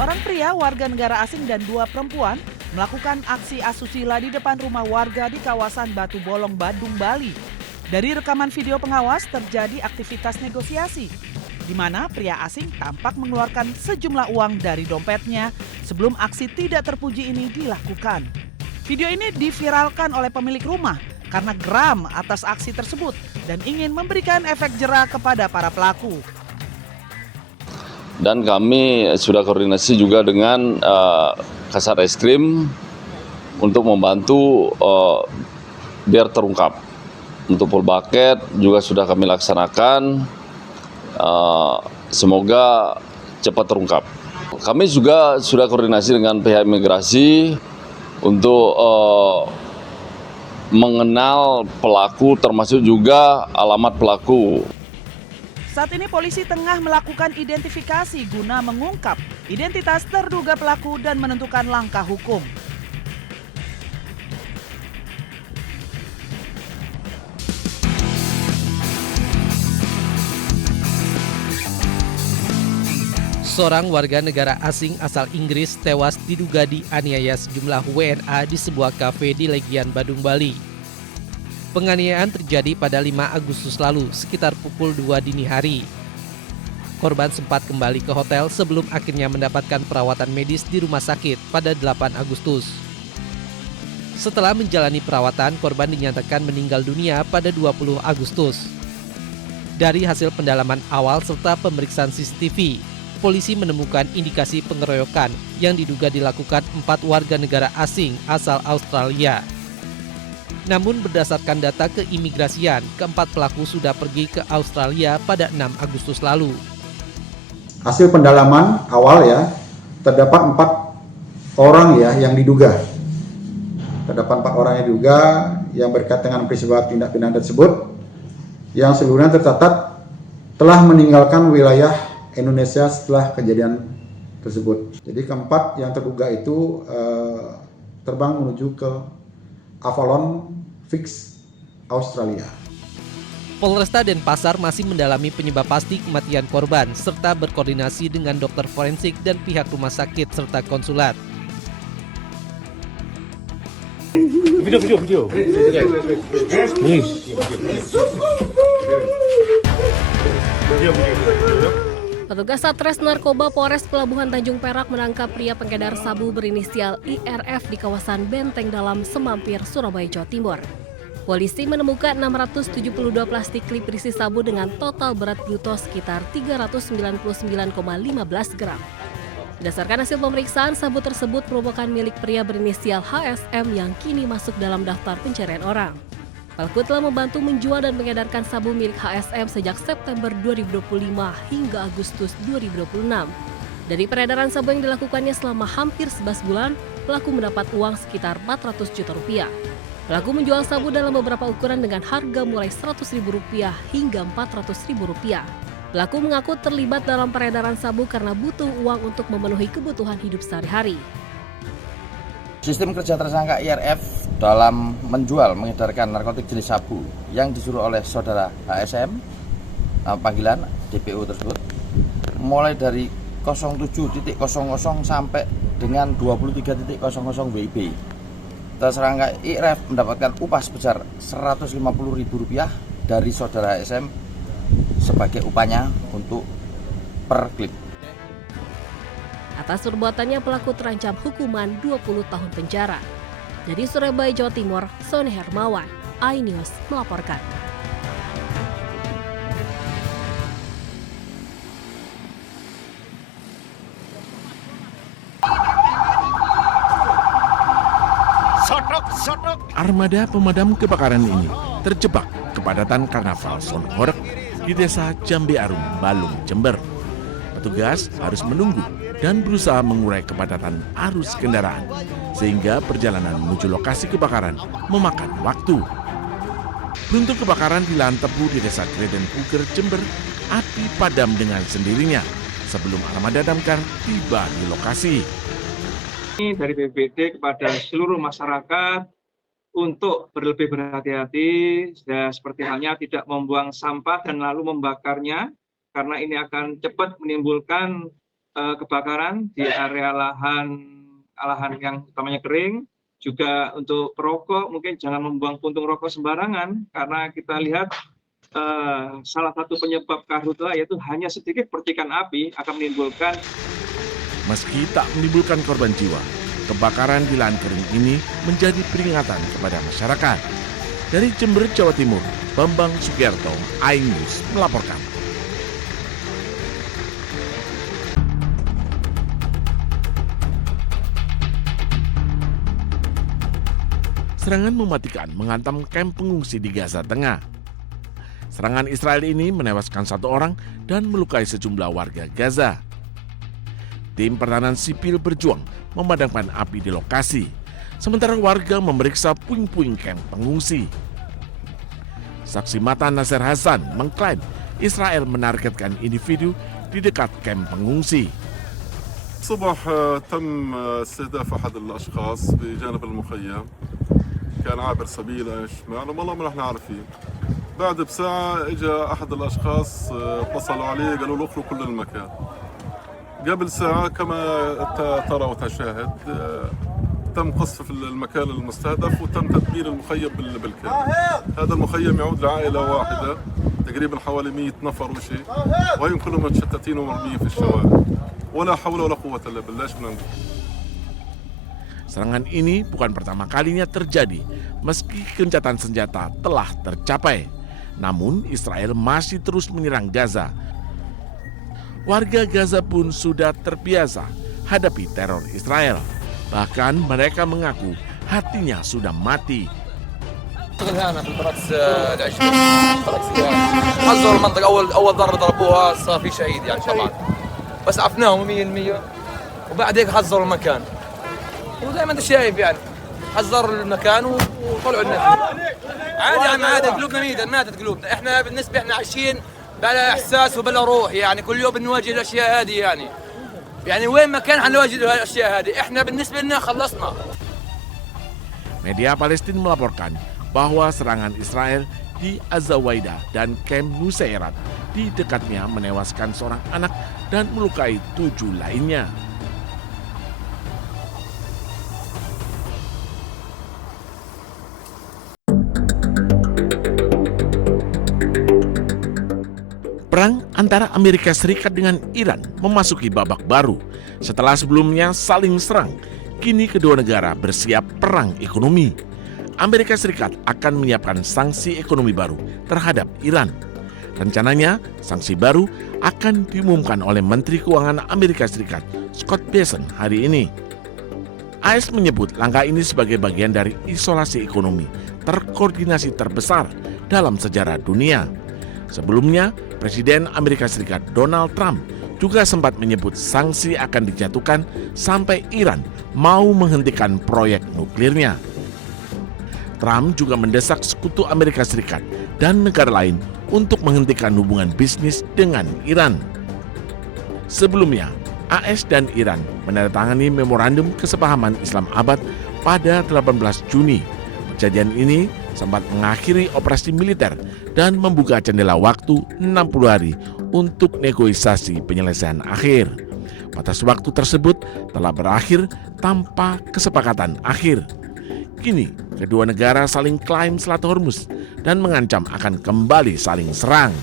Seorang pria warga negara asing dan dua perempuan melakukan aksi asusila di depan rumah warga di kawasan Batu Bolong, Badung, Bali. Dari rekaman video pengawas terjadi aktivitas negosiasi, di mana pria asing tampak mengeluarkan sejumlah uang dari dompetnya sebelum aksi tidak terpuji ini dilakukan. Video ini diviralkan oleh pemilik rumah karena geram atas aksi tersebut dan ingin memberikan efek jera kepada para pelaku. Dan kami sudah koordinasi juga dengan Kasat Reskrim untuk membantu biar terungkap. Untuk full bucket juga sudah kami laksanakan, semoga cepat terungkap. Kami juga sudah koordinasi dengan pihak imigrasi untuk mengenal pelaku termasuk juga alamat pelaku. Saat ini polisi tengah melakukan identifikasi guna mengungkap identitas terduga pelaku dan menentukan langkah hukum. Seorang warga negara asing asal Inggris tewas diduga dianiaya sejumlah WNA di sebuah kafe di Legian, Badung, Bali. Penganiayaan terjadi pada 5 Agustus lalu sekitar pukul 2 dini hari. Korban sempat kembali ke hotel sebelum akhirnya mendapatkan perawatan medis di rumah sakit pada 8 Agustus. Setelah menjalani perawatan, korban dinyatakan meninggal dunia pada 20 Agustus. Dari hasil pendalaman awal serta pemeriksaan CCTV, polisi menemukan indikasi pengeroyokan yang diduga dilakukan 4 warga negara asing asal Australia. Namun berdasarkan data keimigrasian, keempat pelaku sudah pergi ke Australia pada 6 Agustus lalu. Hasil pendalaman awal terdapat 4 orang yang diduga. Terdapat 4 orang yang diduga yang berkaitan dengan peristiwa tindak pidana tersebut, yang seluruhnya tercatat telah meninggalkan wilayah Indonesia setelah kejadian tersebut. Jadi keempat yang terduga itu terbang menuju ke Avalon Fix, Australia. Polresta Denpasar masih mendalami penyebab pasti kematian korban serta berkoordinasi dengan dokter forensik dan pihak rumah sakit serta konsulat. Video. Nih. Petugas Satres Narkoba Polres Pelabuhan Tanjung Perak menangkap pria pengedar sabu berinisial IRF di kawasan Benteng Dalam, Semampir, Surabaya, Jawa Timur. Polisi menemukan 672 plastik klip berisi sabu dengan total berat bruto sekitar 399,15 gram. Berdasarkan hasil pemeriksaan, sabu tersebut merupakan milik pria berinisial HSM yang kini masuk dalam daftar pencarian orang. Pelaku telah membantu menjual dan mengedarkan sabu milik HSM sejak September 2025 hingga Agustus 2026. Dari peredaran sabu yang dilakukannya selama hampir 11 bulan, pelaku mendapat uang sekitar 400 juta rupiah. Pelaku menjual sabu dalam beberapa ukuran dengan harga mulai Rp100.000 hingga Rp400.000. Pelaku mengaku terlibat dalam peredaran sabu karena butuh uang untuk memenuhi kebutuhan hidup sehari-hari. Sistem kerja tersangka IRF dalam menjual mengedarkan narkotik jenis sabu yang disuruh oleh saudara HSM, panggilan DPO tersebut, mulai dari 07.00 sampai dengan 23.00 WIB. Tersangka IRF mendapatkan upah sebesar Rp150.000 dari saudara HSM sebagai upahnya untuk per klip. Atas perbuatannya, pelaku terancam hukuman 20 tahun penjara. Dari Surabaya, Jawa Timur, Sony Hermawan, iNews melaporkan. Armada pemadam kebakaran ini terjebak kepadatan karnaval Son Horeg di desa Jambe Arum, Balung, Jember. Petugas harus menunggu dan berusaha mengurai kepadatan arus kendaraan sehingga perjalanan menuju lokasi kebakaran memakan waktu. Beruntung kebakaran di lahan tebu di desa Greden Puger, Jember, api padam dengan sendirinya sebelum armada damkar tiba di lokasi. Dari BPBD kepada seluruh masyarakat untuk berlebih berhati-hati, seperti halnya tidak membuang sampah dan lalu membakarnya, karena ini akan cepat menimbulkan kebakaran di area lahan yang utamanya kering. Juga untuk perokok mungkin jangan membuang puntung rokok sembarangan, karena kita lihat salah satu penyebab karhutla yaitu hanya sedikit percikan api akan menimbulkan. Meski tak menimbulkan korban jiwa, kebakaran di lahan kering ini menjadi peringatan kepada masyarakat. Dari Jember, Jawa Timur, Bambang Sugiarto, iNews melaporkan. Serangan mematikan menghantam kamp pengungsi di Gaza Tengah. Serangan Israel ini menewaskan 1 orang dan melukai sejumlah warga Gaza. Tim pertahanan sipil berjuang memadamkan api di lokasi, sementara warga memeriksa puing-puing kamp pengungsi. Saksi mata Nasir Hasan mengklaim Israel menargetkan individu di dekat kamp pengungsi. الصبح تم استهداف أحد الأشخاص بجانب المخيم، كان عابر سبيل شمال والله ما نحن عارفين. بعد بساعة اجى أحد الأشخاص اتصلوا عليه قالوا له اخلوا كل المكان. قبل ساعة كما ترى وتشاهد تم قصف المكان المستهدف وتم تدمير المخيم بالكامل. هذا المخيم يعود لعائلة واحدة تقريبا حوالي 100 نفر وشيء، وهم كلهم متشتتين ومرميين في الشوارع. ولا حول ولا قوة إلا بالله. Serangan ini bukan pertama kalinya terjadi meski gencatan senjata telah tercapai. Namun Israel masih terus menyerang Gaza. Warga Gaza pun sudah terbiasa hadapi teror Israel. Bahkan mereka mengaku hatinya sudah mati. حذروا المنطقة أول ضربة ضربوها صار في شهيد يعني طبعا بس عفناهم 100% وبعد هيك حذروا المكان وزي ما أنت شايف يعني حذروا المكان وطلعوا النفي عادي يعني عادي قلوبنا ماتت قلوبنا إحنا بالنسبة إحنا عايشين بلا إحساس وبلا روح يعني كل يوم بنواجه الأشياء هذه يعني وين ما كان حنواجه الأشياء هذه إحنا بالنسبة لنا خلصنا. Media Palestina melaporkan bahwa serangan Israel di Azawaida dan Kamp Nusairat di dekatnya menewaskan seorang anak dan melukai 7 lainnya. Perang antara Amerika Serikat dengan Iran memasuki babak baru. Setelah sebelumnya saling serang, kini kedua negara bersiap perang ekonomi. Amerika Serikat akan menyiapkan sanksi ekonomi baru terhadap Iran. Rencananya, sanksi baru akan diumumkan oleh Menteri Keuangan Amerika Serikat, Scott Bessent, hari ini. AS menyebut langkah ini sebagai bagian dari isolasi ekonomi terkoordinasi terbesar dalam sejarah dunia. Sebelumnya, Presiden Amerika Serikat Donald Trump juga sempat menyebut sanksi akan dijatuhkan sampai Iran mau menghentikan proyek nuklirnya. Trump juga mendesak sekutu Amerika Serikat dan negara lain untuk menghentikan hubungan bisnis dengan Iran. Sebelumnya, AS dan Iran menandatangani memorandum kesepahaman Islam Abad pada 18 Juni. Perjanjian ini sempat mengakhiri operasi militer dan membuka jendela waktu 60 hari untuk negosiasi penyelesaian akhir. Batas waktu tersebut telah berakhir tanpa kesepakatan akhir. Kini, kedua negara saling klaim Selat Hormuz dan mengancam akan kembali saling serang.